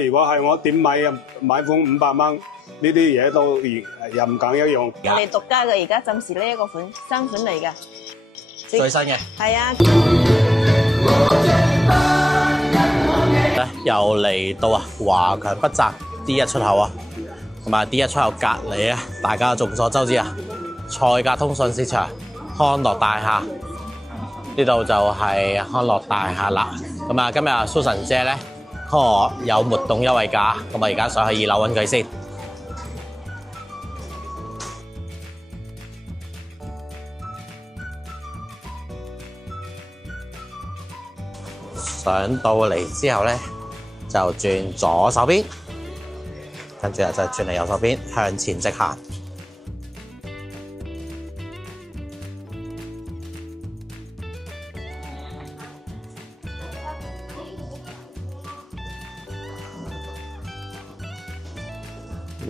如果係我點買款500蚊，呢啲嘢都任揀一用。我哋獨家嘅而家暫時呢一個款新款嚟嘅，最新嘅。係啊。又嚟到啊華強北站 D1 出口啊，同埋 D1 出口隔離啊，大家眾所周知啊，賽格通訊市場康樂大廈呢度就係康樂大廈啦。咁啊，今日蘇神姐咧，我有活動優惠價，咁我而家上去2樓揾佢先。上到嚟之後咧，就轉左手邊，跟住啊就轉嚟右手邊，向前直行。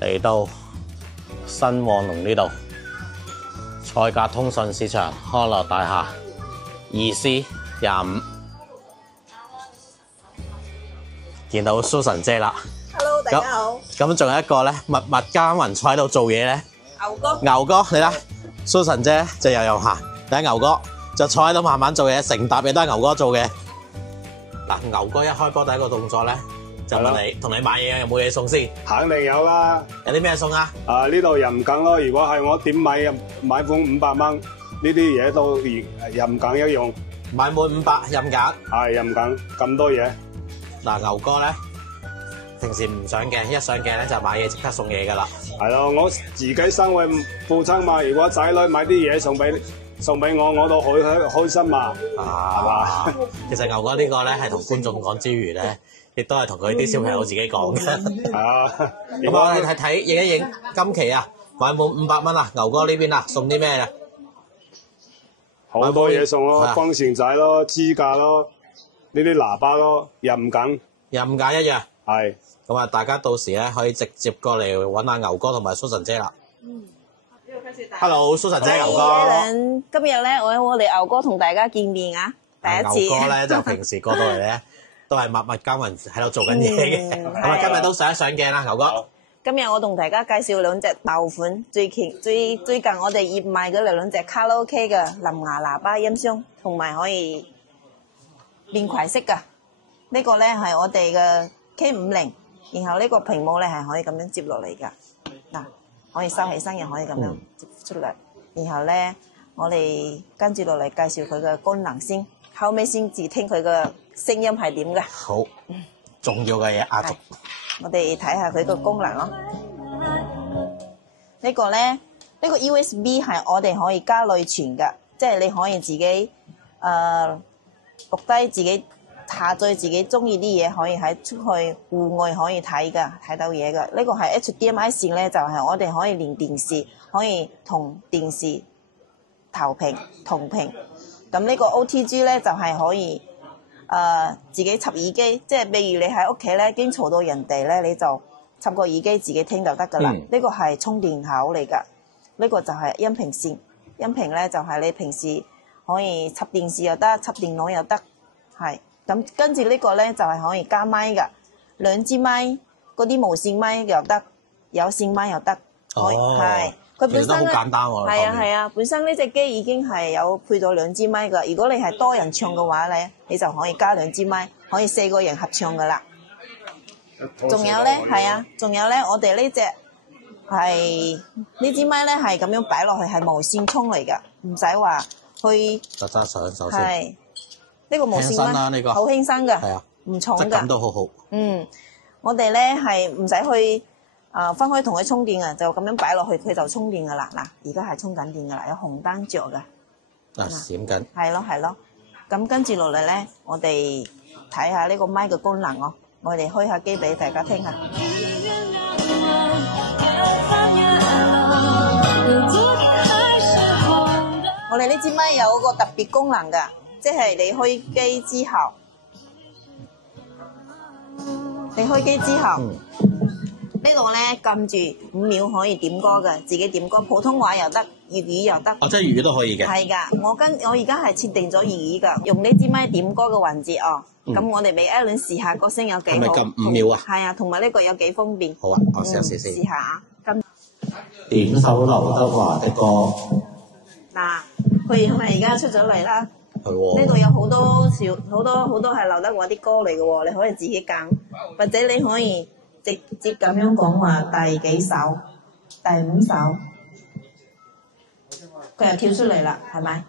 嚟到新旺龍呢度，賽格通訊市場康樂大廈2C25。見到蘇神姐啦 Hello， 大家好。咁仲有一個咧，默默耕耘坐喺度做嘢咧。牛哥，你睇蘇神姐就又行，睇牛哥就坐喺度慢慢做嘢，成沓嘢都係牛哥做嘅。嗱，牛哥一開波第一個動作咧，就問你同你買嘢有冇嘢送先？肯定有啦。有啲咩送啊？呢度任揀咯。如果係我點買款500蚊，呢啲嘢都任揀一用。買滿500任揀。係任揀咁多嘢。嗱，牛哥咧平時唔上鏡，一上鏡咧就買嘢即刻送嘢噶啦。係咯，我自己身為父親嘛，如果仔女買啲嘢送俾我，我都好開心嘛。係嘛？其實牛哥呢個咧係同觀眾講之餘咧，亦都係同佢啲小朋友自己講嘅。咁我哋睇影一影今期啊，買滿500蚊啊，牛哥呢邊啊送啲咩啊？好多嘢送咯，風扇仔咯，支架咯。呢啲喇叭咯，任揀一樣。係。咁啊，大家到時咧可以直接過嚟揾下牛哥同埋蘇神姐啦。Hello， 蘇神姐，牛哥。今日咧，我哋牛哥同大家見面啊，第一次。牛哥咧就平時過到嚟咧，都係默默耕耘喺度做緊嘢嘅。咁啊，今日都上一上鏡啦，牛哥。今日我同大家介紹兩隻爆款，最近我哋熱賣嘅兩隻卡拉 OK 嘅藍牙喇叭音箱，同埋可以便攜式噶，呢個咧係我哋嘅 K50，然後呢個屏幕咧係可以咁樣接落嚟噶，嗱可以收起身又可以咁樣接出嚟，然後咧我哋跟住落嚟介紹佢嘅功能先，後尾先至聽佢嘅聲音係點嘅。好，重要嘅嘢壓軸。我哋睇下佢個功能咯。呢個咧，呢個 USB 係我哋可以加內存嘅，即係你可以自己錄低自己下載自己中意啲嘢，可以喺出去戶外可以睇噶，睇到嘢噶。呢個係 HDMI 線咧，就係我哋可以連電視，可以同電視投屏同屏。咁呢個 OTG 咧就係可以自己插耳機，即係譬如你喺屋企咧驚嘈到人哋咧，你就插個耳機自己聽就得噶啦。呢個係充電口嚟噶，呢個就係音頻線。音頻咧就係你平時可以插電視又得，插電腦又得，係咁。跟住呢個咧就係可以加麥噶，2支麥，嗰啲無線麥又得，有線麥又得，係佢本身咧，係啊，本身呢隻機已經係有配到2支麥噶。如果你係多人唱嘅話咧，你就可以加2支麥，可以4個人合唱噶啦。仲有咧，係啊，仲有咧，我哋呢隻係呢支麥咧係咁樣擺落去係無線充嚟噶，唔使話去揸上手先。係呢個無線麥，好輕身噶，唔重噶，質感都好好。我哋咧係唔使去分開同佢充電啊，就咁樣擺落去佢就充電噶啦。嗱，而家係充緊電噶啦，有紅燈着噶。閃緊。係咯。咁跟住落嚟咧，我哋睇下呢個麥嘅功能哦。我哋開下機俾大家聽下。我哋呢支麥有個特別功能噶，即係你開機之後，呢度咧撳住5秒可以點歌嘅，自己點歌，普通話又得，粵語又得。即係粵語都可以嘅。係噶，我而家係設定咗粵語噶，用呢支麥點歌嘅環節哦。咁我哋俾 Alan 試下個聲有幾好。係咪撳5秒啊？係啊，同埋呢個有幾方便。好啊，我試一試先。試下啊，咁點首劉德華的歌。嗱，佢係咪而家出咗嚟啦？係喎。呢度有好多係劉德華啲歌嚟嘅喎，你可以自己揀，或者你可以直接咁樣講話第幾首、第5首，佢又跳出嚟啦，係咪？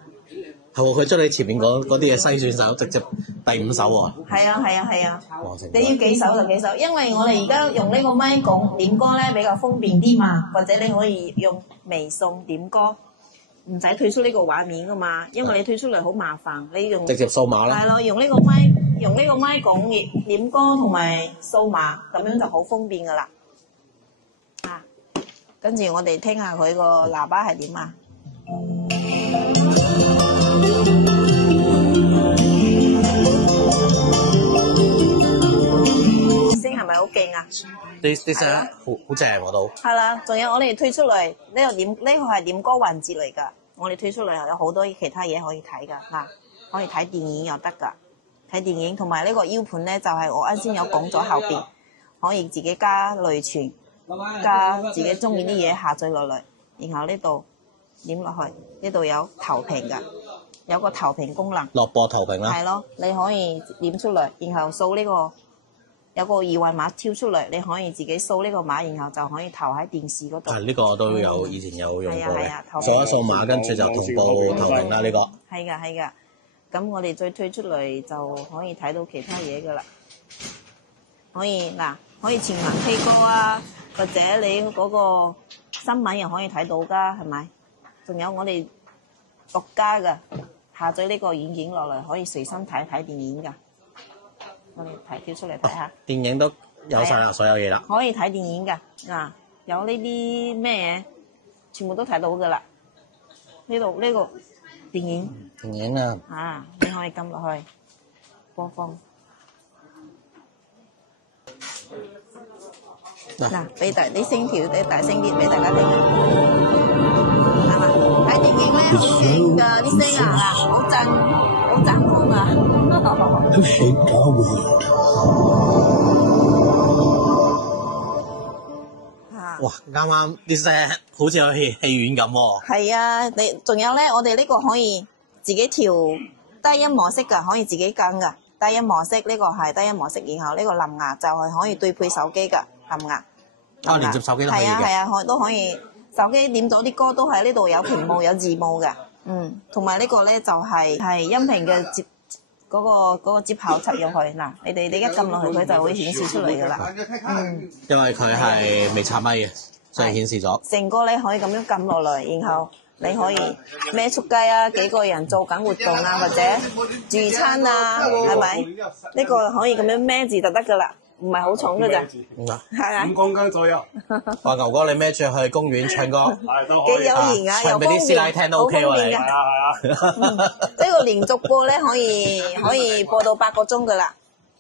係喎，佢將你前面嗰啲嘢篩選晒，直接第5首喎。係啊係啊係啊！哇成你要幾首就幾首，因為我哋而家用呢個咪講點歌咧比較方便啲嘛，或者你可以用微信點歌，唔使退出呢個畫面噶嘛，因為你退出嚟好麻煩，你用直接掃碼啦。係咯，用呢個咪講點歌同埋掃碼，咁樣就好方便噶啦。啊，跟住我哋聽下佢個喇叭係點啊？聲係咪好勁啊？啲聲好正喎都。係啦，仲有我哋推出嚟呢個係點歌環節嚟㗎。我哋推出嚟有好多其他嘢可以睇㗎，嗱，可以睇電影又得㗎，睇電影同埋呢個 U 盤咧，就係我啱先有講咗後邊，可以自己加內存，加自己中意啲嘢下載落嚟，然後呢度點落去，呢度有投屏㗎，有個投屏功能。落播投屏啦。係咯，你可以點出嚟，然後掃呢個。有個二維碼跳出嚟，你可以自己掃呢個碼，然後就可以投喺電視嗰度。係呢個都有，以前有用過嘅。掃一掃碼，跟住就同步投屏啦。呢個係㗎係㗎，咁我哋再推出嚟就可以睇到其他嘢㗎啦。可以全民 K 歌啊，或者你嗰個新聞又可以睇到㗎，係咪？仲有我哋獨家嘅下載呢個軟件落嚟，可以隨身睇電影㗎。我哋跳出嚟睇下，電影都有晒啦，所有嘢啦。可以睇電影㗎，嗱，有呢啲咩嘢，全部都睇到㗎啦。呢個電影。電影啊！啊，你可以撳落去播放。嗱，俾啲聲調，俾大聲啲俾大家聽。係嘛？睇電影咧好勁㗎，啲聲啊，好震，好震控啊！哇！啱啱啲聲好似有戲院咁喎。係啊，你仲有咧，我哋呢個可以自己調低音模式㗎，可以自己揀㗎。低音模式呢個係低音模式，然後呢個藍牙就係可以對配手機㗎，藍牙。啊，連接手機都可以嘅。係啊，都可以。手機點咗啲歌都喺呢度有屏幕有字幕嘅，同埋呢個咧就係音頻嘅接嗰個接口插入去，嗱，你一撳落去佢就會顯示出嚟㗎啦，因為佢係未插咪嘅，所以顯示咗。成個你可以咁樣撳落嚟，然後你可以孭出街啊，幾個人做緊活動啊，或者聚餐啊，係咪？呢個可以咁樣孭住就得㗎啦。唔係好重㗎咋，係啊， 5公斤左右。話牛哥，你孭住去公園唱歌，幾有型啊，唱俾啲師奶聽都 OK 喎，你。係啊。呢個連續播咧可以播到8個鐘㗎啦，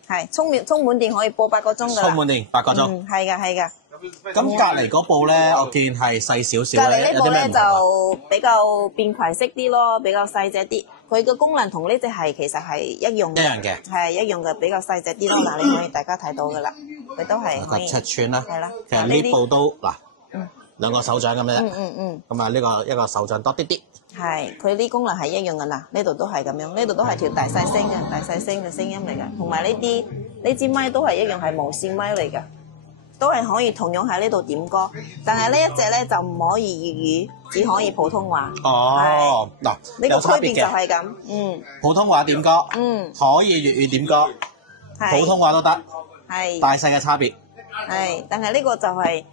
係充滿電可以播8個鐘㗎啦。充滿電8個鐘。係㗎。咁隔離嗰部咧，我見係細少少咧，隔離呢部咧就比較便攜式啲咯，比較細隻啲。佢嘅功能同呢隻係其實係一樣嘅，係一樣嘅，比較細隻啲咯。嗱，你可以大家睇到㗎啦，佢都係可以。尺寸啦，係啦。其實呢部都嗱2個手掌咁樣。咁啊，呢個一個手掌多啲啲。係，佢啲功能係一樣㗎嗱，呢度都係咁樣，呢度都係調大細聲嘅，大細聲嘅聲音嚟㗎，同埋呢支咪都係一樣係無線咪嚟㗎。都係可以同樣喺呢度點歌，但係呢一隻咧就唔可以粵語，只可以普通話。哦，嗱，呢個區別就係咁。普通話點歌，可以粵語點歌，普通話都得，係大細嘅差別。係，但係呢個就係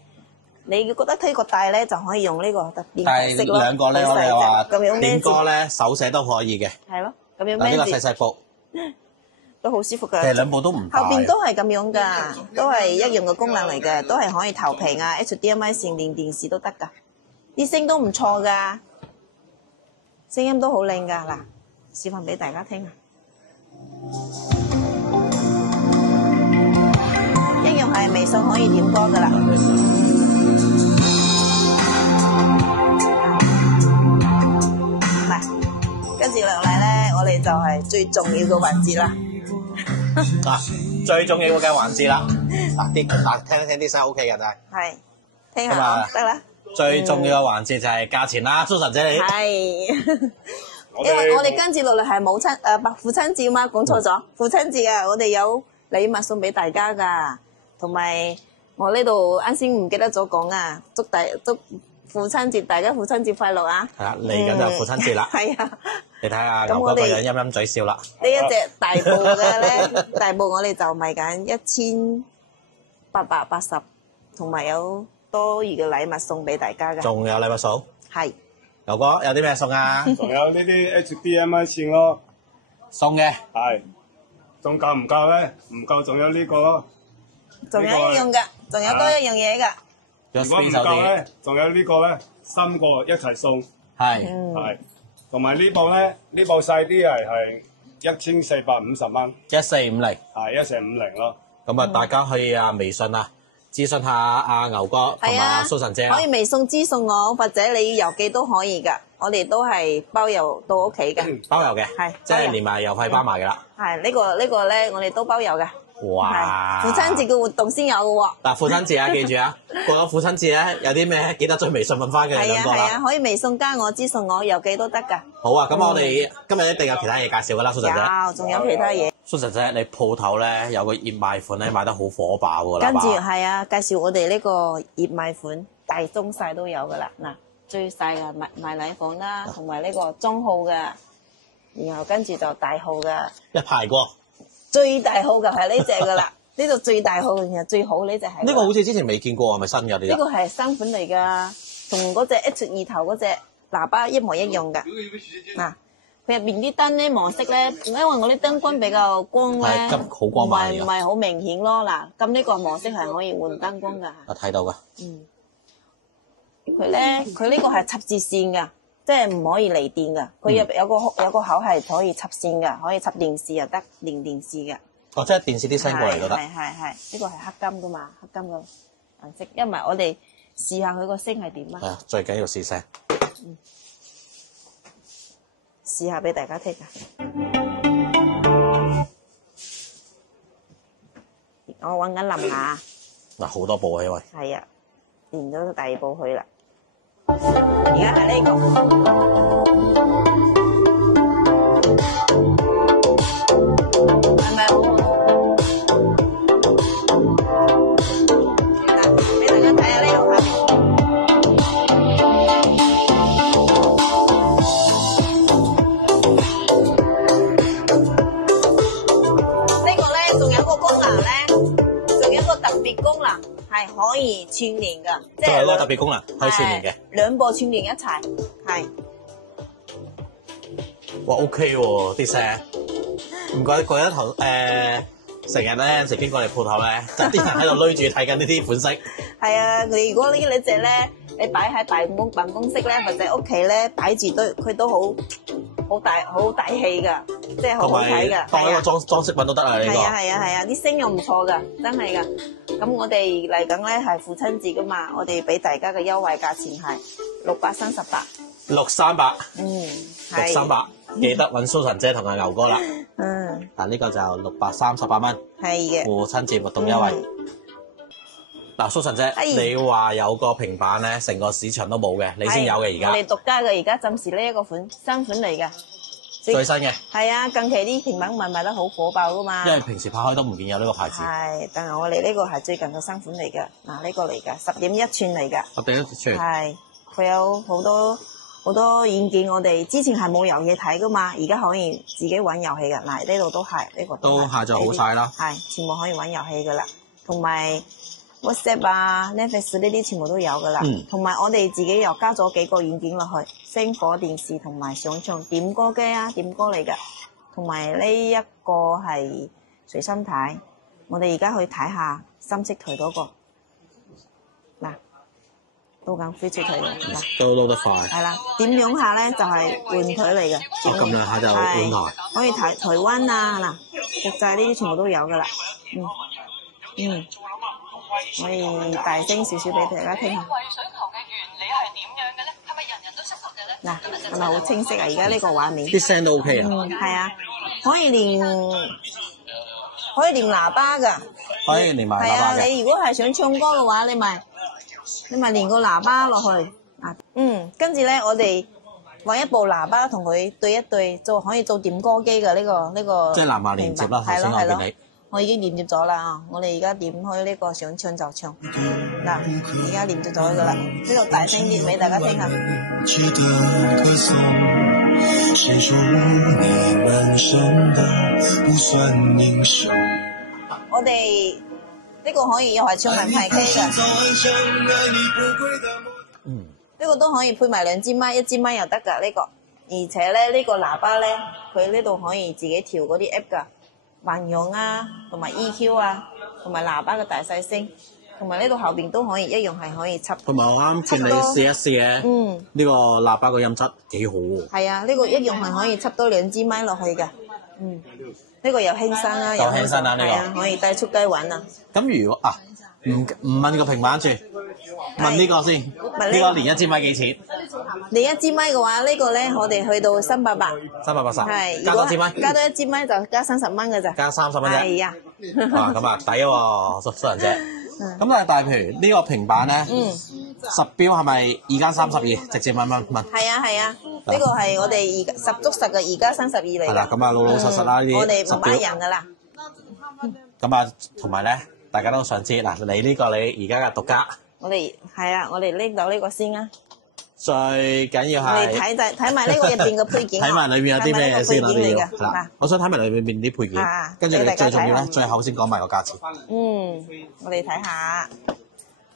你覺得呢個大咧就可以用呢個特別顏色咯。但係兩個咧，我哋話點歌咧手寫都可以嘅。係咯，咁樣孭住。嗱，呢個細細部。都好舒服㗎，其實兩部都唔大，後邊都係咁樣㗎，都係一樣嘅功能嚟嘅，都係可以投屏啊 ，HDMI 線連電視都得㗎，啲聲都唔錯㗎，聲音都好靚㗎，嗱，示範俾大家聽啊，一樣係微信可以點歌㗎啦，嚟，跟住落嚟咧，我哋就係最重要嘅環節啦。嗱，最重要嘅環節啦，聽啲聲 OK 嘅真係。係，聽下得啦。最重要嘅環節就係價錢啦，蘇神姐你。係，因為我哋跟住落嚟係父親節嘛，講錯咗，父親節啊，我哋有禮物送俾大家㗎，同埋我呢度啱先唔記得咗講啊，祝父親節大家父親節快樂啊！係啦，嚟緊就父親節啦。係啊，你睇下牛哥個樣陰陰嘴笑啦。呢一隻大埔嘅咧，大埔我哋就賣緊1880，同埋有多餘嘅禮物送俾大家㗎。仲有禮物送？係。牛哥有啲咩送啊？仲有呢啲 HDMI 線咯，送嘅。係。仲夠唔夠咧？唔夠仲有呢個咯。仲有一樣㗎，仲有多一樣嘢㗎。如果唔夠咧，仲有呢個咧，3個一齊送。係。係。同埋呢部咧，呢部細啲係1450蚊。1450。係1450咯。咁啊，大家可以微信啊諮詢下阿牛哥同埋蘇神姐啊。可以微信諮詢我，或者你郵寄都可以㗎。我哋都係包郵到屋企㗎。包郵嘅。係。即係連埋郵費包埋㗎啦。係呢個咧，我哋都包郵㗎。哇！父親節嘅活動先有嘅喎。嗱，父親節啊，記住啊，過咗父親節咧，有啲咩記得再微信問翻佢哋兩個啦。係啊，可以微信加我諮詢我，郵寄都得㗎。好啊，咁我哋今日一定有其他嘢介紹㗎啦，蘇神姐。有，仲有其他嘢。蘇神姐，你鋪頭咧有個熱賣款咧賣得好火爆㗎啦。跟住係啊，介紹我哋呢個熱賣款，大中細都有㗎啦。嗱，最細嘅賣奶粉啦，同埋呢個中號嘅，然後跟住就大號嘅。一排過。最大號嘅係呢隻㗎啦。呢度最大號，然後最好呢隻係。呢個好似之前未見過，係咪新㗎？呢個係新款嚟㗎，同嗰隻 H2頭嗰隻喇叭一模一樣㗎。嗱，佢入邊啲燈咧黃色咧，因為我啲燈光比較光咧，好光猛㗎，唔係好明顯咯。嗱，咁呢個黃色係可以換燈光㗎。我睇到㗎。佢呢個係插接線㗎，即係唔可以離電㗎。佢入有個口係可以插線㗎，可以插電視又得，連電視嘅。哦，即係電視啲聲過嚟都得。係，呢個係黑金噶嘛，黑金個顏色。因為我哋試下佢個聲係點啊。係啊，最緊要試聲。試下俾大家聽啊！我揾緊林下。嗱，好多部啊，因為。係啊，連咗第二部去啦。而家係呢個。功能係可以串聯㗎，即係個特別功能可以串聯嘅，兩部串聯一齊，係。哇 OK 喎啲聲，唔怪得頭成日咧成經過你鋪頭咧，就啲人喺度攏住睇緊呢啲款式。係啊，如果呢隻咧，你擺喺辦公室咧，或者屋企咧擺住都佢都好大氣㗎，即係好好睇㗎。當一個裝飾品都得啊！呢個係啊，啲聲又唔錯㗎，真係㗎。咁我哋嚟緊咧係父親節㗎嘛，我哋俾大家嘅優惠價錢係638。638。係。638，記得揾蘇神姐同阿牛哥啦。嗱呢個就638蚊。係嘅。父親節活動優惠。嗱，蘇神姐，你話有個平板咧，成個市場都冇嘅，你先有嘅而家。我哋獨家嘅，而家暫時呢一個新款嚟嘅。最新嘅。係啊，近期啲平板賣得好火爆噶嘛。因為平時拍開都唔見有呢個牌子。係，但係我哋呢個係最近嘅新款嚟嘅。嗱，呢個嚟㗎，10.1寸嚟㗎。10.1寸。係，佢有好多軟件，我哋之前係冇遊戲睇噶嘛，而家可以自己玩遊戲㗎。嗱，呢度都係呢個。都下載好晒啦。係，全部可以玩遊戲㗎啦，同埋。WhatsApp 啊 Netflix 呢啲全部都有㗎啦，同埋我哋自己又加咗幾個軟件落去，星火電視同埋上唱點歌機啊，點歌嚟㗎，同埋呢一個係隨身睇，我哋而家去睇下深色台嗰個，嗱，撈緊飛出台嘅，都撈得快。係啦，點樣下咧就係換台嚟嘅，咁樣下就換台，可以台灣啊嗱，國際呢啲全部都有㗎啦，可以大聲少少俾大家聽下。喂水球嘅原理係點樣嘅咧？係咪人人都適合嘅咧？嗱，係咪好清晰啊？而家呢個畫面。啲聲都 OK 啊。係啊，可以連可以連喇叭㗎。可以連埋係啊，喇叭嘅。你如果係想唱歌嘅話，你咪連個喇叭落去啊。跟住咧，我哋揾一部喇叭同佢對一對，就可以做點歌機嘅呢個。即係藍牙連接啦，頭先我見你。我已經連接咗啦啊！我哋而家點開呢個想唱就唱。嗱，而家連接咗㗎啦，呢度大聲啲俾大家聽下。我哋呢個可以又係唱嚟派 K 㗎。呢個都可以配埋兩支咪，一支咪又得㗎呢個。而且咧呢個喇叭咧，佢呢度可以自己調嗰啲 app 㗎。環氧啊，同埋 EQ 啊，同埋喇叭嘅大細聲，同埋呢度後邊都可以一樣係可以插。同埋我啱見你試一試嘅，呢個喇叭個音質幾好喎。係啊，呢個一樣係可以插多兩支咪落去嘅。呢個又輕身啦，又輕身啊，呢個可以帶出街玩啊。咁如果唔問個平板住，問呢個先。呢個連一支咪幾錢？連一支咪嘅話，呢個咧我哋去到380。380。係。加多支咪？加多一支咪就加30蚊嘅咋。加30蚊啫。係啊。哇，咁啊抵喎，蘇人姐。咁但係譬如呢個平板咧，實標係咪2+32？直接問。係啊係啊，呢個係我哋十足實嘅2+32嚟。係啦，咁啊老老實實啦呢啲。我哋唔買人㗎啦。咁啊，同埋咧，大家都想知嗱，你呢個你而家嘅獨家。我哋係啊，我哋拎到呢個先啊。最緊要係你睇埋呢個入邊嘅配件，睇埋裏面有啲咩嘢先啦，你要係啦。我想睇埋裏面啲配件，跟住你最重要咧，最後先講埋個價錢。我哋睇下，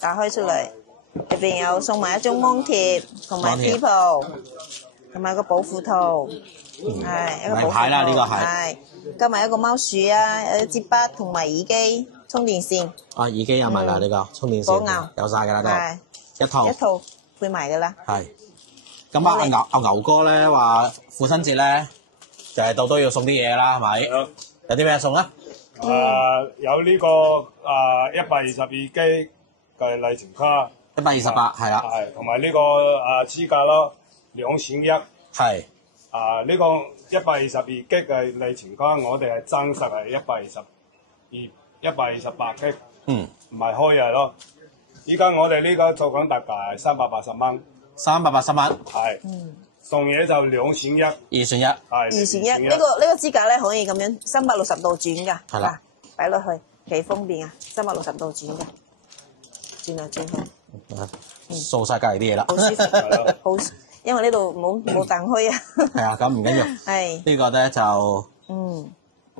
打開出嚟，入邊有送埋一張芒貼，同埋 People， 同埋個保護套，係一個保護套，係加埋一個貓鼠啊，有一支筆同埋耳機、充電線。耳機有埋㗎呢個充電線，有晒㗎啦都，一套。配埋噶啦，係咁啊！牛哥咧話父親節咧就係到都要送啲嘢啦，係咪？有啲咩送咧？有呢個122 G 嘅里程卡，128係啦，係同埋呢個支架咯，2選1係呢個122 G 嘅里程卡，我哋係真實係128 G，唔係開嘅咯。依家我哋呢個做緊特價係380蚊，380蚊，係，送嘢就2選1，2選1，係2選1。呢個支架咧可以咁樣360度轉㗎，係啦，擺落去幾方便啊，360度轉㗎，轉嚟轉去，掃晒隔離啲嘢啦，好舒服，好，因為呢度冇彈開啊。係啊，咁唔緊要，係呢個咧就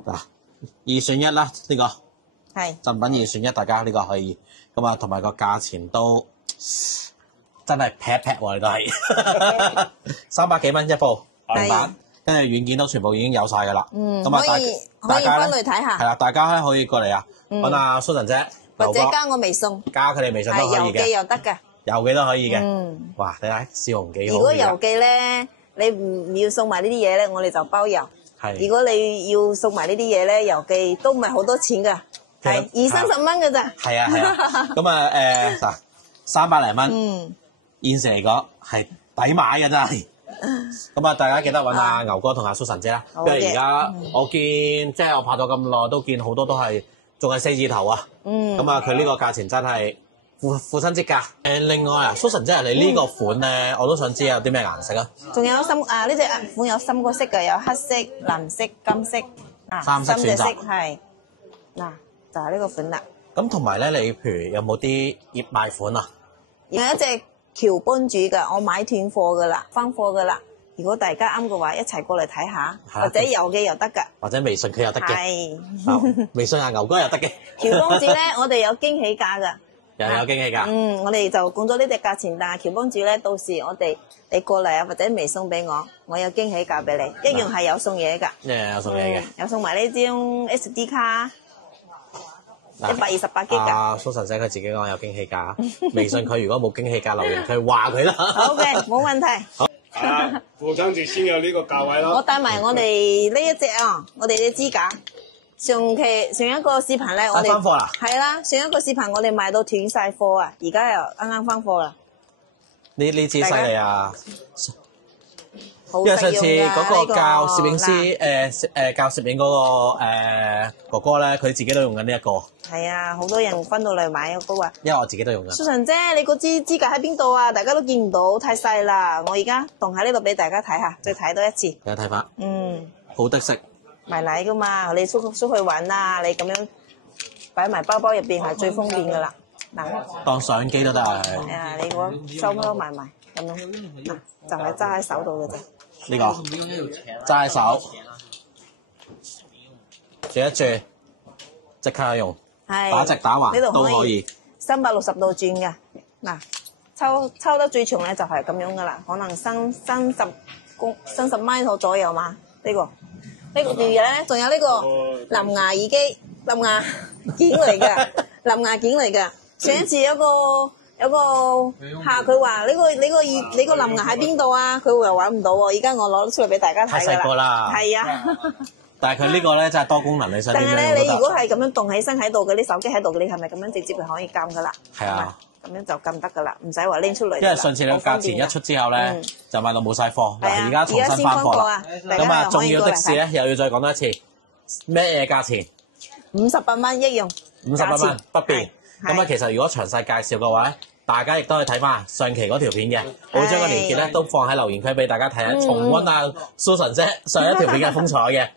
嗱2選1啦，呢個係贈品2選1，大家呢個可以。咁啊，同埋個價錢都真係劈喎，你都係300幾蚊一部平板，跟住軟件都全部已經有晒㗎啦。咁啊，可以翻去睇下。係啦，大家可以過嚟啊，揾阿蘇神姐，或者加我微信，加佢哋微信都可以嘅。郵寄又得㗎，郵寄都可以嘅。哇，睇下笑容幾好。如果郵寄咧，你唔要送埋呢啲嘢咧，我哋就包郵。係。如果你要送埋呢啲嘢咧，郵寄都唔係好多錢㗎。係20-30蚊㗎咋？係啊係啊，咁啊300零蚊，現時嚟講係抵買㗎真係。咁啊，大家記得揾阿牛哥同阿蘇神姐啦。因為而家我見即係我拍咗咁耐，都見好多都係仲係4字頭啊。咁啊，佢呢個價錢真係父親節價。另外啊，蘇神姐你呢個款咧，我都想知有啲咩顏色啊？仲有呢隻款有3個色嘅，有黑色、藍色、金色3色選擇係嗱。就係呢個款啦。咁同埋咧，你譬如有冇啲熱賣款啊？有一隻喬幫主㗎，我買斷貨㗎啦，翻貨㗎啦。如果大家啱嘅話，一齊過嚟睇下，或者郵寄又得㗎，或者微信佢又得嘅。係。微信阿牛哥又得嘅。喬幫主咧，我哋有驚喜價㗎。又有驚喜價。我哋就講咗呢隻價錢，但係喬幫主咧，到時你過嚟啊，或者微信俾我有驚喜價俾你，一樣係有送嘢㗎。一樣有送嘢嘅。有送埋呢張 SD 卡。128 G 㗎。蘇神姐佢自己講有驚喜價，微信佢如果冇驚喜價留言，佢話佢啦。好嘅，冇問題。好。父親節先有呢個價位咯。我帶埋我哋呢一隻啊，我哋嘅支架。上一個視頻咧，我哋翻貨啦。係啦，上一個視頻我哋賣到斷晒貨啊，而家又啱啱翻貨啦。呢支犀利啊！好因為上次實用㗎嗰個教攝影呢師教攝影嗰個哥哥咧，佢自己都用緊呢一個。係啊，好多人翻到嚟買嗰個啊。因為我自己都用緊。Susan姐，你嗰支支架喺邊度啊？大家都見唔到，太細啦。我而家動喺呢度俾大家睇下，再睇多一次。大家睇法。嗯。好得色。埋奶噶嘛，你出去玩啊，你咁樣擺埋包包入邊係最方便噶啦。嗱，當相機都得啊。係啊，你嗰收埋埋咁樣，嗱就係揸喺手度嘅啫。呢個揸喺手，轉一轉，即刻用。係。打直打橫都可以。360度轉嘅，嗱抽得最長咧就係咁樣噶啦，可能30米左右嘛，呢個嘢仲有呢個藍牙耳機，藍牙件嚟嘅，藍牙件嚟嘅。上一次有個客佢話呢個藍牙喺邊度啊？佢又揾唔到喎，而家我攞出嚟俾大家睇㗎啦。太細個啦。係啊。但係佢呢個咧真係多功能，你想點樣都得。但係咧，你如果係咁樣動起身喺度嘅，啲手機喺度嘅，你係咪咁樣直接係可以撳㗎啦？係啊。咁樣就撳得㗎啦，唔使話拎出嚟。因為上次你個價錢一出之後咧，就賣到冇晒貨。嗱，而家重新翻貨啦。咁啊，重要的事咧，又要再講多一次，咩嘢價錢？58蚊一樣。58蚊不變。咁啊，其實如果詳細介紹嘅話咧，大家亦都可以睇翻上期嗰條片嘅，我會將個連結咧都放喺留言區俾大家睇下，重溫啊Susan姐上一條片嘅風采嘅。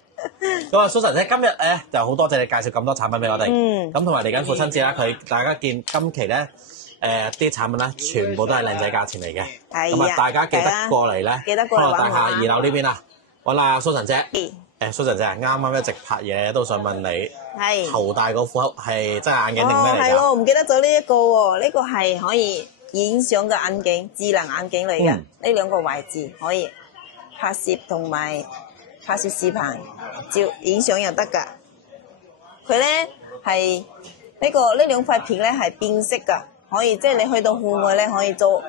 咁啊，Susan姐今日就好多謝你介紹咁多產品俾我哋。咁同埋嚟緊父親節啦，大家見今期咧啲產品咧全部都係靚仔價錢嚟嘅。咁啊，大家記得過嚟咧，康樂大廈2樓呢邊啊，揾阿Susan姐。Susan姐啱啱一直拍嘢，都想問你，頭大個副係真係眼鏡定咩嚟㗎？係咯，唔記得咗呢一個喎，呢個係可以影相嘅眼鏡，智能眼鏡嚟嘅。呢兩個位置可以拍攝同埋拍攝視頻，照影相又得㗎。佢咧係呢兩塊片咧係變色㗎，可以即係你去到戶外咧可以做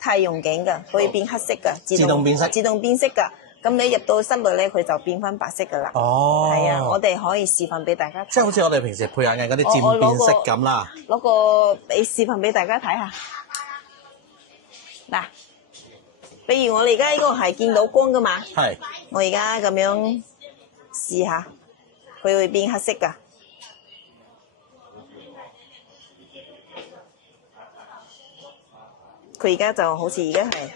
太陽鏡㗎，可以變黑色㗎，自動變色㗎。咁你入到室內咧，佢就變翻白色噶啦。哦，係啊，我哋可以示範俾大家睇。即係好似我哋平時配眼鏡嗰啲漸變色咁啦。攞個俾示範俾大家睇下。嗱，比如我哋而家呢個係見到光噶嘛。係。我而家咁樣試下，佢會變黑色噶。佢而家就好似而家係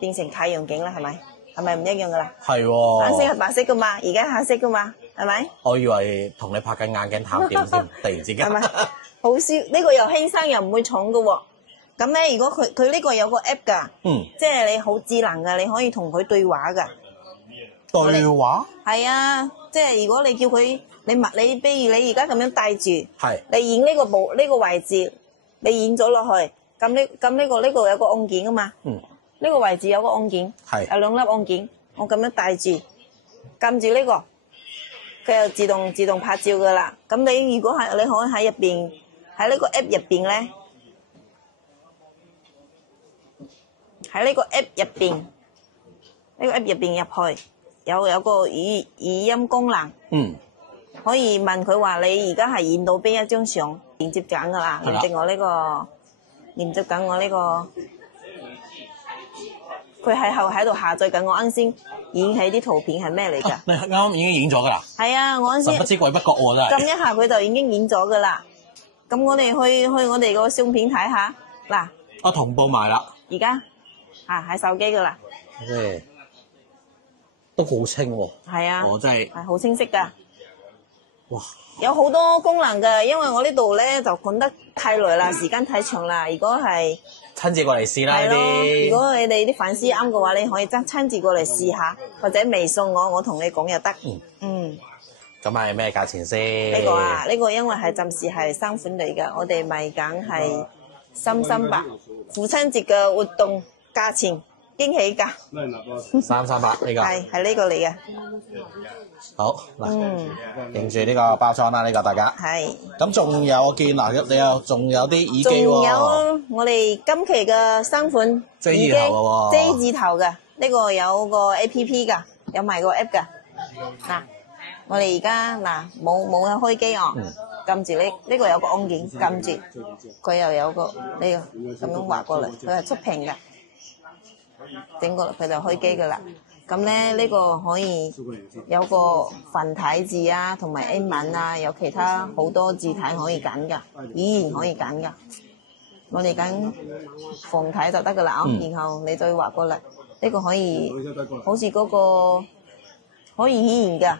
變成太陽鏡啦，係咪？係咪唔一樣噶啦？係喎。眼色係白色噶嘛，而家黑色噶嘛，係咪？我以為同你拍緊眼鏡探店先，突然之間。係咪？好少呢個又輕身又唔會重噶喎。咁咧，如果佢呢個有個 app 噶，即係你好智能噶，你可以同佢對話噶。對話？係啊，即係如果你叫佢，你比如你而家咁樣戴住，你影呢個位置，你影咗落去，咁呢個有個按鍵噶嘛。呢個位置有個按鍵，有兩粒按鍵，我咁樣戴住，撳住呢個，佢就自動拍照噶啦。咁你如果係你可以喺入邊，喺呢個 app 入邊咧，喺呢個 app 入邊，呢個 app 入邊入去有個語音功能，可以問佢話你而家係影到邊一張相，連接緊噶啦，連接緊我呢個。佢喺度下載緊我啱先影起啲圖片係咩嚟㗎？你啱啱已經影咗㗎啦？係啊，我啱先。神不知鬼不覺喎，真係。撳一下佢就已經影咗㗎啦。咁我哋去我哋個相片睇下嗱。我同步埋啦。而家喺手機㗎啦。都好清喎。係啊。我真係。係好清晰㗎。哇！有好多功能㗎，因為我呢度咧就講得太耐啦，時間太長啦。如果係親自過嚟試啦呢啲。如果你哋啲粉絲啱嘅話，你可以親自過嚟試下，或者微信我同你講又得。咁係咩價錢先？呢個啊，呢個因為係暫時係新款嚟㗎，我哋賣緊係338父親節嘅活動價錢驚喜價。338呢個。係呢個嚟嘅。好嗱，認住呢個包裝啦，呢個大家。係。咁仲有我見嗱，你又仲有啲耳機喎。仲有我哋今期嘅新款 J 字頭嘅喎。J 字頭嘅，呢個有個 APP 㗎，有埋個 app 㗎。嗱，我哋而家嗱冇開機哦，撳住呢個有個按鍵，撳住佢又有個呢個咁樣滑過嚟，佢係觸屏㗎，整過嚟佢就開機㗎啦。咁咧呢個可以有個繁體字啊，同埋英文啊，有其他好多字體可以揀噶，語言可以揀噶。我哋揀繁體就得噶啦，然後你再畫過嚟，呢個可以好似嗰個可以顯現噶，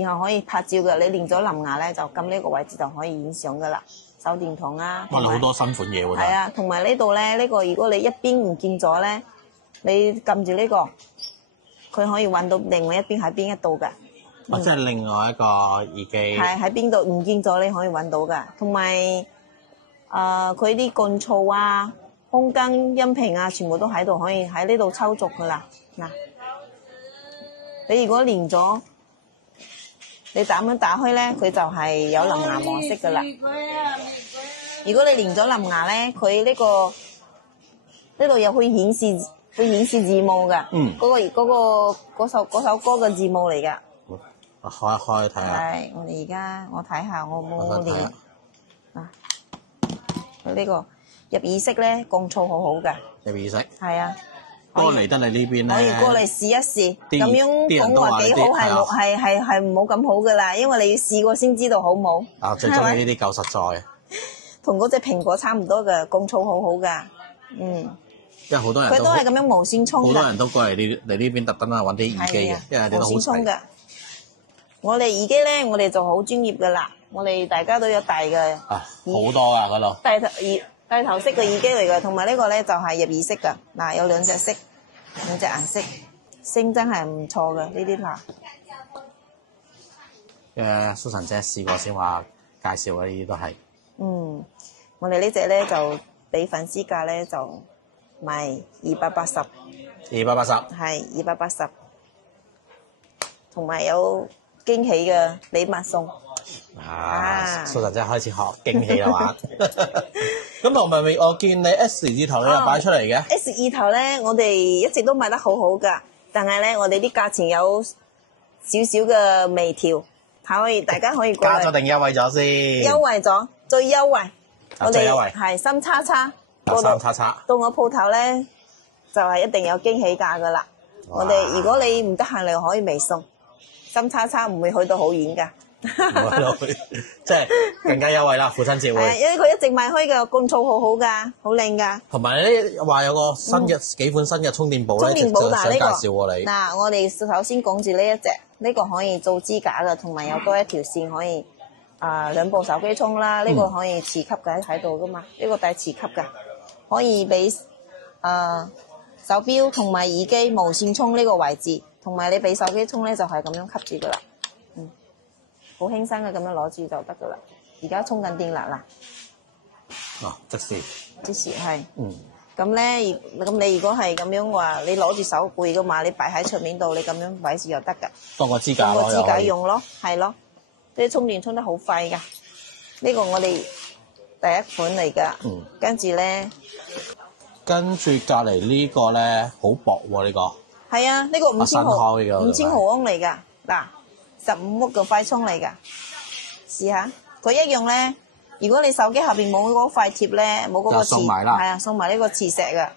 然後可以拍照嘅。你練咗藍牙咧，就撳呢個位置就可以影相噶啦。手電筒啊，哇！好多新款嘢喎。係啊，同埋呢度咧，呢個如果你一邊唔見咗咧，你撳住呢個，佢可以揾到另外一邊喺邊一度㗎。即係另外一個耳機。係喺邊度唔見咗，你可以揾到㗎。同埋佢啲降噪啊、空間音頻啊，全部都喺度，可以喺呢度操作㗎啦。嗱，你如果連咗，你咁樣打開咧，佢就係有藍牙模式㗎啦。如果你連咗藍牙咧，佢呢度又會顯示字幕㗎。嗰首歌嘅字幕嚟㗎。開睇下。係，我睇下，我冇連。啊，佢呢個入耳式咧，降噪好好㗎。入耳式。係啊。過嚟得你呢邊咧，可以過嚟試一試，咁樣講話幾好係唔好咁好㗎啦，因為你要試過先知道好冇。啊，最中意呢啲夠實在。同嗰隻蘋果差唔多嘅，降噪好好㗎。因為好多人佢都係咁樣無線充㗎。好多人都過嚟呢邊特登揾啲耳機嘅，因為你都好齊。我哋耳機咧，我哋就好專業㗎啦。我哋大家都有戴嘅。好多啊嗰度。戴頭式嘅耳機嚟㗎，同埋呢個咧就係入耳式㗎。嗱，有兩隻色，兩隻顏色，聲真係唔錯嘅呢啲嗱。蘇神姐試過先話介紹嘅呢啲都係。我哋呢隻咧就俾粉絲價咧就賣280。280。係280，同埋有驚喜嘅禮物送。蘇神姐開始學驚喜啦嘛。咁同埋我見你 S 字頭你又擺出嚟嘅。S 字頭咧，我哋一直都賣得好好㗎，但係咧我哋啲價錢有少少嘅微調，大家可以過嚟。加咗定優惠咗先？優惠咗，最優惠。最優惠。係3XX。3XX。到我鋪頭咧，就係一定有驚喜價㗎啦。我哋如果你唔得閒，你可以微送。3XX唔會去到好遠㗎。即係更加優惠啦！父親節會，因為佢一直賣開嘅，降噪好好㗎，好靚㗎。同埋咧話有個新嘅幾款新嘅充電寶咧，充電寶嗱呢個介紹喎你。嗱，我哋首先講住呢一隻，呢個可以做支架嘅，同埋有多一條線可以兩部手機充啦。呢個可以磁吸嘅喺度㗎嘛，呢個帶磁吸㗎，可以俾手錶同埋耳機無線充呢個位置，同埋你俾手機充咧就係咁樣吸住㗎啦。好輕身嘅咁樣攞住就得噶啦，而家充緊電啦嗱。即時係。咁咧，咁你如果係咁樣話，你攞住手背噶嘛，你擺喺出面度，你咁樣擺住就得噶。當個支架用咯，係咯。啲充電充得好快噶。呢個我哋第一款嚟噶。跟住咧。跟住隔離呢個咧，好薄喎呢個。係啊，呢個5000毫安嚟噶嗱。15W嘅快充嚟㗎，試下佢一樣咧。如果你手機後邊冇嗰塊貼咧，冇嗰個磁，係啊，送埋呢個磁石㗎。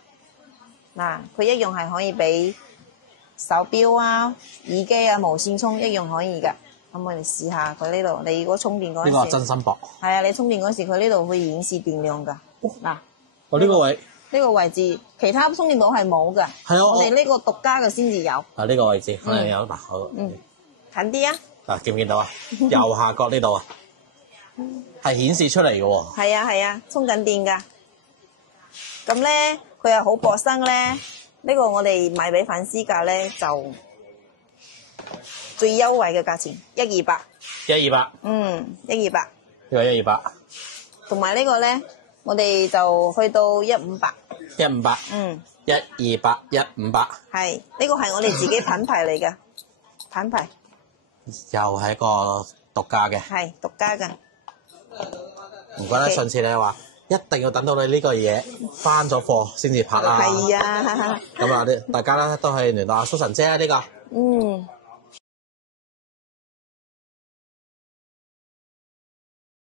嗱，佢一樣係可以俾手錶啊、耳機啊無線充，一樣可以㗎。咁我哋試下佢呢度，你如果充電嗰時，呢個真心薄。係啊，你充電嗰時佢呢度會顯示電量㗎。嗱，我呢個位，呢個位置，其他充電寶係冇㗎。係啊，我哋呢個獨家嘅先至有。啊，呢個位置可能有嗱，好。近啲啊！嗱，見唔見到啊？右下角呢度啊，係顯示出嚟嘅喎。係啊，充緊電㗎。咁咧，佢又好薄身咧。呢個我哋賣俾粉絲價咧，就最優惠嘅價錢120。120。120。呢個120。同埋呢個咧，我哋就去到150。150。120、150。係，呢個係我哋自己品牌嚟㗎，品牌。又係一個獨家嘅，係獨家嘅。唔怪得上次你話一定要等到你呢個嘢翻咗貨先至拍啦。係啊。咁啊，大家咧都係聯絡阿蘇神姐啊呢個。